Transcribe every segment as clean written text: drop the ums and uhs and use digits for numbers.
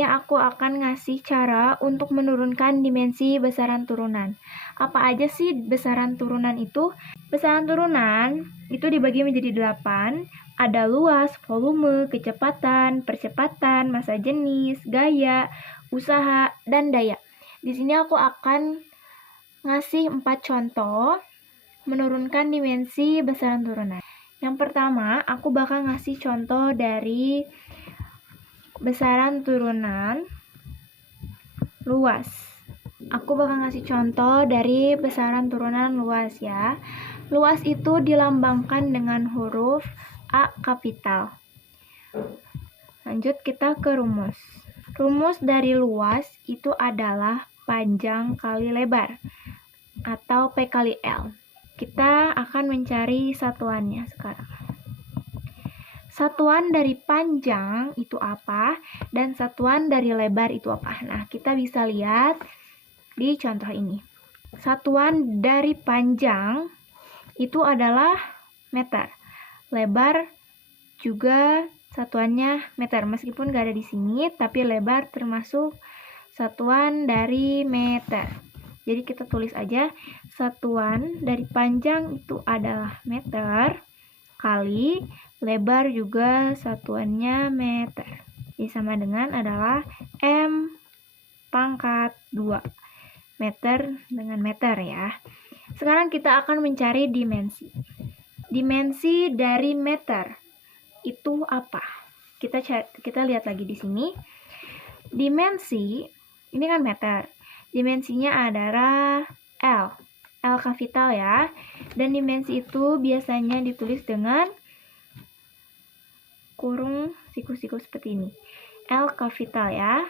sini aku akan ngasih cara untuk menurunkan dimensi besaran turunan. Apa aja sih besaran turunan itu? Besaran turunan itu dibagi menjadi 8. Ada luas, volume, kecepatan, percepatan, massa jenis, gaya, usaha, dan daya. Di sini aku akan ngasih 4 contoh menurunkan dimensi besaran turunan. Yang pertama, aku bakal ngasih contoh dari besaran turunan luas. Aku bakal ngasih contoh dari besaran turunan luas ya. Luas itu dilambangkan dengan huruf A kapital. Lanjut kita ke rumus. Rumus dari luas itu adalah panjang kali lebar atau P kali L. Kita akan mencari satuannya sekarang. Satuan dari panjang itu apa, dan satuan dari lebar itu apa? Nah, kita bisa lihat di contoh ini. Satuan dari panjang itu adalah meter. Lebar juga satuannya meter. Meskipun gak ada di sini, tapi lebar termasuk satuan dari meter. Jadi kita tulis aja, satuan dari panjang itu adalah meter, kali lebar juga satuannya meter. Jadi sama dengan adalah M pangkat 2. Meter dengan meter ya. Sekarang kita akan mencari dimensi. Dimensi dari meter itu apa? Kita lihat lagi di sini. Dimensi, ini kan meter. Dimensinya adalah L. L kapital ya. Dan dimensi itu biasanya ditulis dengan kurung siku-siku seperti ini. L kapital ya.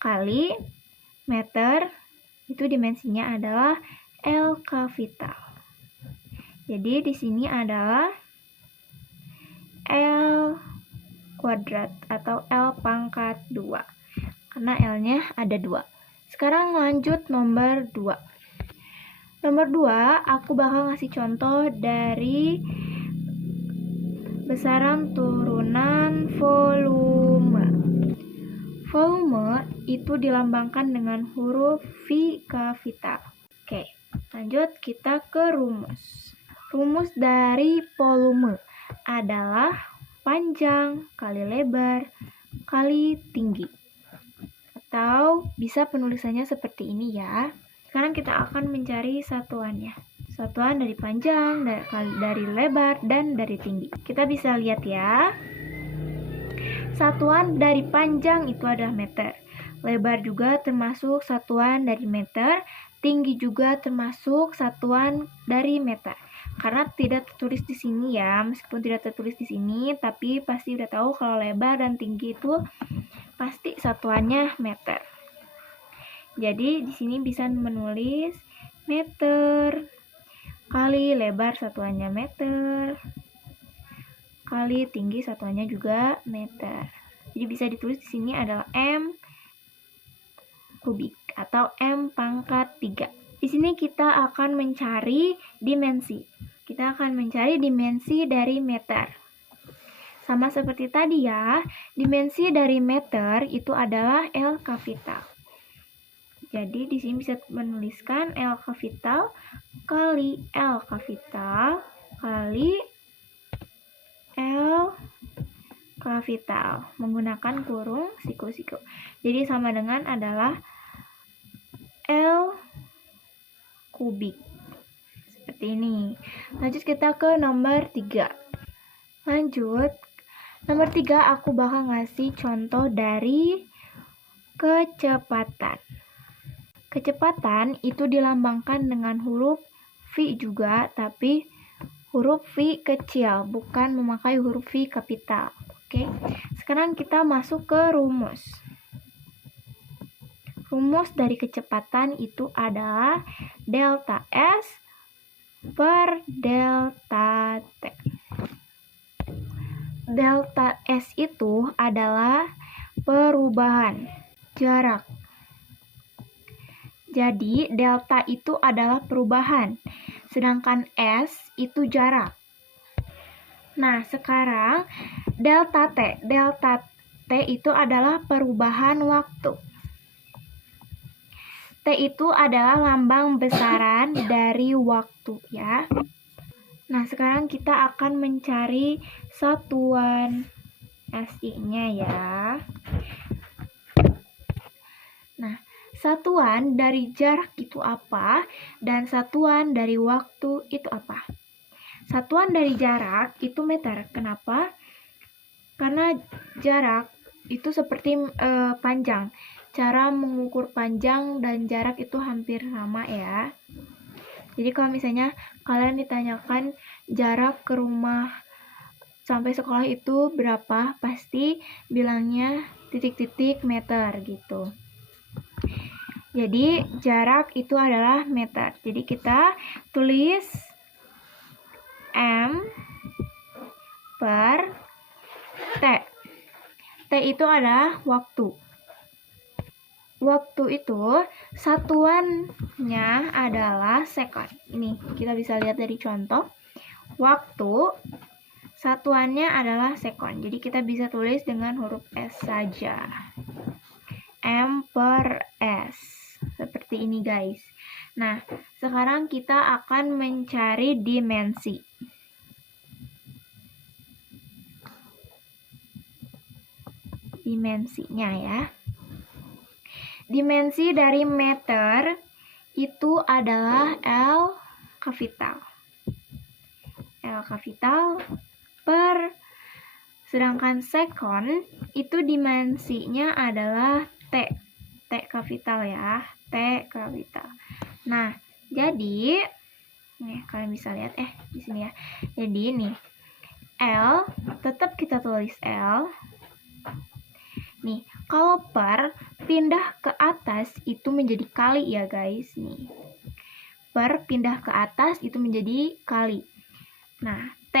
Kali meter itu dimensinya adalah L kapital. Jadi di sini adalah L kuadrat atau L pangkat 2. Karena L-nya ada 2. Sekarang lanjut nomor 2. Nomor 2, aku bakal ngasih contoh dari besaran turunan volume. Volume itu dilambangkan dengan huruf V kapital. Oke, lanjut kita ke rumus. Rumus dari volume adalah panjang kali lebar kali tinggi. Atau bisa penulisannya seperti ini ya. Sekarang kita akan mencari satuannya. Satuan dari panjang, dari lebar, dan dari tinggi. Kita bisa lihat ya. Satuan dari panjang itu adalah meter. Lebar juga termasuk satuan dari meter. Tinggi juga termasuk satuan dari meter. Karena tidak tertulis di sini ya, meskipun tidak tertulis di sini, tapi pasti udah tahu kalau lebar dan tinggi itu pasti satuannya meter. Jadi di sini bisa menulis meter kali lebar satuannya meter kali tinggi satuannya juga meter. Jadi bisa ditulis di sini adalah M kubik atau M pangkat 3. Di sini kita akan mencari dimensi. Kita akan mencari dimensi dari meter. Sama seperti tadi ya, dimensi dari meter itu adalah L kapital. Jadi di sini bisa menuliskan L kapital kali L kapital kali L kapital menggunakan kurung siku-siku. Jadi sama dengan adalah L kubik. Seperti ini. Lanjut kita ke nomor 3. Lanjut. Nomor 3 aku bakal ngasih contoh dari kecepatan. Kecepatan itu dilambangkan dengan huruf V juga, tapi huruf V kecil, bukan memakai huruf V kapital. Oke. Sekarang kita masuk ke rumus. Rumus dari kecepatan itu adalah delta S per delta T. Delta S itu adalah perubahan jarak. Jadi, delta itu adalah perubahan, sedangkan S itu jarak. Nah, sekarang delta T. Delta T itu adalah perubahan waktu. T itu adalah lambang besaran dari waktu ya. Nah, sekarang kita akan mencari satuan SI-nya ya. Nah, satuan dari jarak itu apa dan satuan dari waktu itu apa? Satuan dari jarak itu meter. Kenapa? Karena jarak itu seperti panjang. Cara mengukur panjang dan jarak itu hampir sama ya. Jadi kalau misalnya kalian ditanyakan jarak ke rumah sampai sekolah itu berapa, pasti bilangnya titik-titik meter gitu. Jadi jarak itu adalah meter. Jadi kita tulis M per T. T itu adalah waktu. Waktu itu satuannya adalah second. Ini kita bisa lihat dari contoh. Waktu satuannya adalah second. Jadi kita bisa tulis dengan huruf S saja. M per S. Seperti ini guys. Nah, sekarang kita akan mencari dimensi. Dimensinya ya. Dimensi dari meter itu adalah L kapital. L kapital per, sedangkan second itu dimensinya adalah T. T kapital ya. T kapital. Nah, jadi nih kalian bisa lihat di sini ya. Jadi ini L tetap kita tulis L. Nih, kalau per pindah ke atas itu menjadi kali ya guys. Nih, per pindah ke atas itu menjadi kali. Nah, T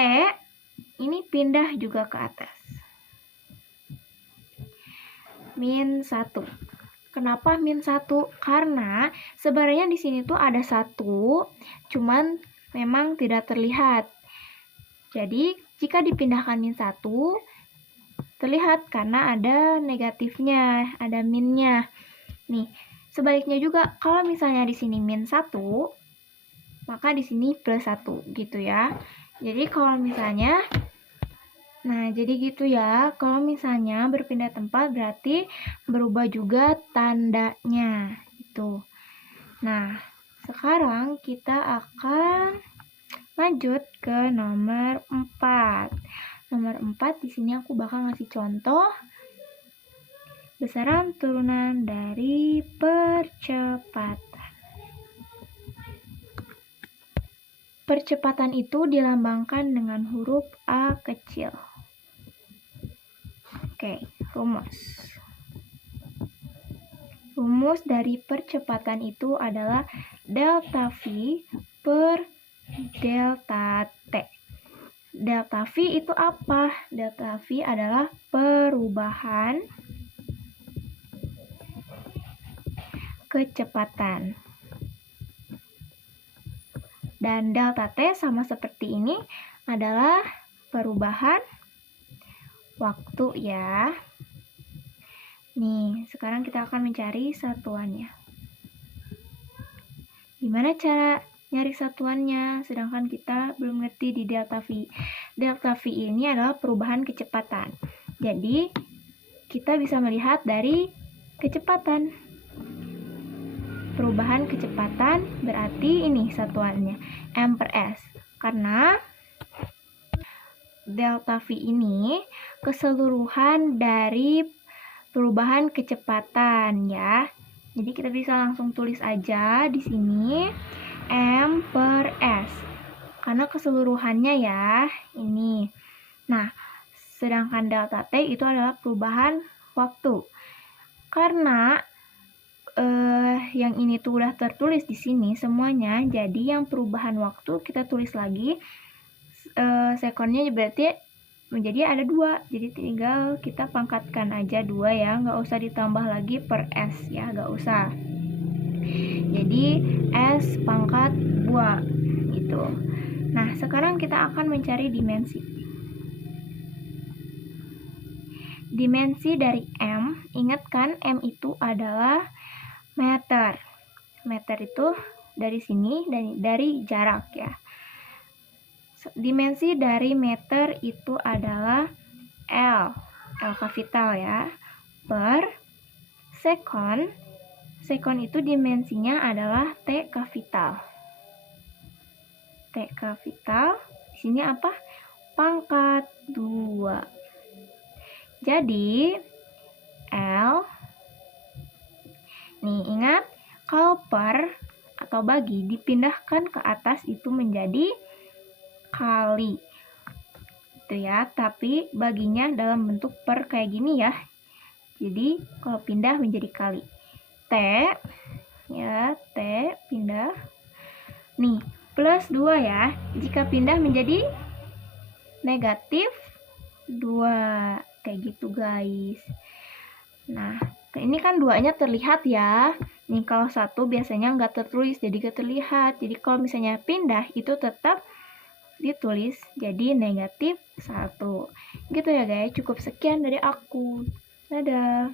ini pindah juga ke atas. Min 1. Kenapa min 1? Karena sebenarnya di sini tuh ada 1, cuman memang tidak terlihat. Jadi, jika dipindahkan min 1, terlihat karena ada negatifnya, ada minnya. Nih, sebaliknya juga kalau misalnya di sini min 1, maka di sini plus 1 gitu ya. Jadi kalau misalnya jadi gitu ya. Kalau misalnya berpindah tempat berarti berubah juga tandanya gitu. Nah, sekarang kita akan lanjut ke nomor 4. Nomor 4 di sini aku bakal ngasih contoh besaran turunan dari percepatan. Percepatan itu dilambangkan dengan huruf A kecil. Oke, rumus. Rumus dari percepatan itu adalah delta V per delta T. Delta V itu apa? Delta V adalah perubahan kecepatan. Dan delta T sama seperti ini adalah perubahan waktu ya. Nih, sekarang kita akan mencari satuannya. Gimana cara nyari satuannya, sedangkan kita belum ngerti di delta V. Delta V ini adalah perubahan kecepatan. Jadi, kita bisa melihat dari kecepatan. Perubahan kecepatan berarti ini satuannya, M per S. Karena delta V ini keseluruhan dari perubahan kecepatan ya. Jadi kita bisa langsung tulis aja di sini M per S. Karena keseluruhannya ya, ini. Nah, sedangkan delta T itu adalah perubahan waktu. Karena yang ini tuh udah tertulis di sini semuanya, jadi yang perubahan waktu kita tulis lagi sekonnya berarti menjadi ada 2, jadi tinggal kita pangkatkan aja 2 ya, nggak usah ditambah lagi per S ya, nggak usah. Jadi S pangkat 2 gitu. Nah, sekarang kita akan mencari dimensi. dimensi dari M, ingat kan M itu adalah meter. Meter itu dari sini, dari jarak ya. Dimensi dari meter itu adalah L kapital ya, per sekon. Sekon itu dimensinya adalah T kapital. T kapital, di sini apa? Pangkat 2. Jadi, L, nih ingat, kalau per atau bagi dipindahkan ke atas itu menjadi kali. Itu ya, tapi baginya dalam bentuk per kayak gini ya. Jadi, kalau pindah menjadi kali. T, ya, T pindah. Nih, plus 2 ya. Jika pindah menjadi negatif 2. Kayak gitu guys. Nah, ini kan 2-nya terlihat ya. Nih, kalau 1 biasanya nggak tertulis, jadi nggak terlihat. Jadi kalau misalnya pindah, itu tetap ditulis jadi negatif 1. Gitu ya guys, cukup sekian dari aku. Dadah.